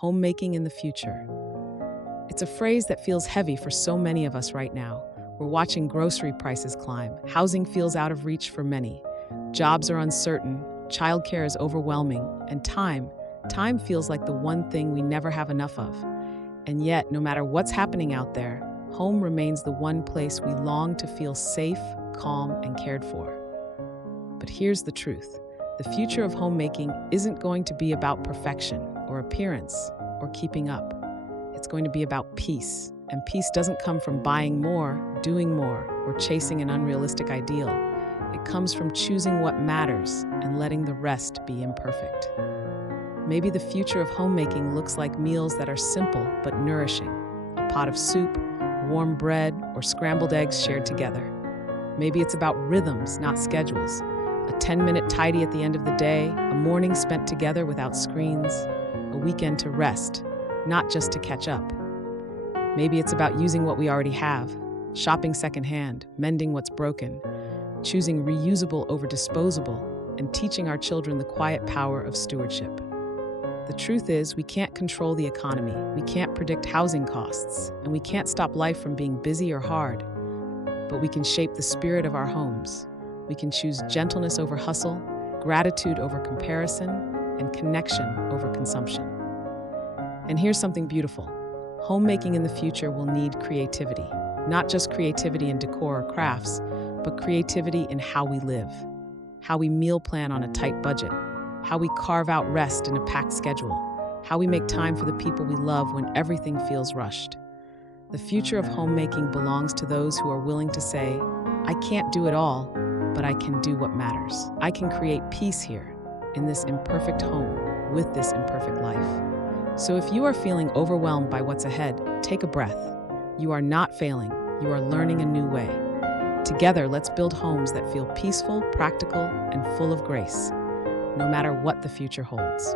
homemaking in the future. It's a phrase that feels heavy for so many of us right now. We're watching grocery prices climb, housing feels out of reach for many, jobs are uncertain, childcare is overwhelming, and time feels like the one thing we never have enough of. And yet, no matter what's happening out there, home remains the one place we long to feel safe, calm, and cared for. But here's the truth. The future of homemaking isn't going to be about perfection or appearance or keeping up. It's going to be about peace. And peace doesn't come from buying more, doing more, or chasing an unrealistic ideal. It comes from choosing what matters and letting the rest be imperfect. Maybe the future of homemaking looks like meals that are simple but nourishing. A pot of soup, warm bread, or scrambled eggs shared together. Maybe it's about rhythms, not schedules. A 10-minute tidy at the end of the day, a morning spent together without screens, a weekend to rest, not just to catch up. Maybe it's about using what we already have, shopping secondhand, mending what's broken, choosing reusable over disposable, and teaching our children the quiet power of stewardship. The truth is, we can't control the economy, we can't predict housing costs, and we can't stop life from being busy or hard. But we can shape the spirit of our homes. We can choose gentleness over hustle, gratitude over comparison, and connection over consumption. And here's something beautiful. Homemaking in the future will need creativity. Not just creativity in decor or crafts, but creativity in how we live. How we meal plan on a tight budget. How we carve out rest in a packed schedule. How we make time for the people we love when everything feels rushed. The future of homemaking belongs to those who are willing to say, I can't do it all, but I can do what matters. I can create peace here, in this imperfect home, with this imperfect life. So if you are feeling overwhelmed by what's ahead, take a breath. You are not failing, you are learning a new way. Together, let's build homes that feel peaceful, practical, and full of grace, no matter what the future holds.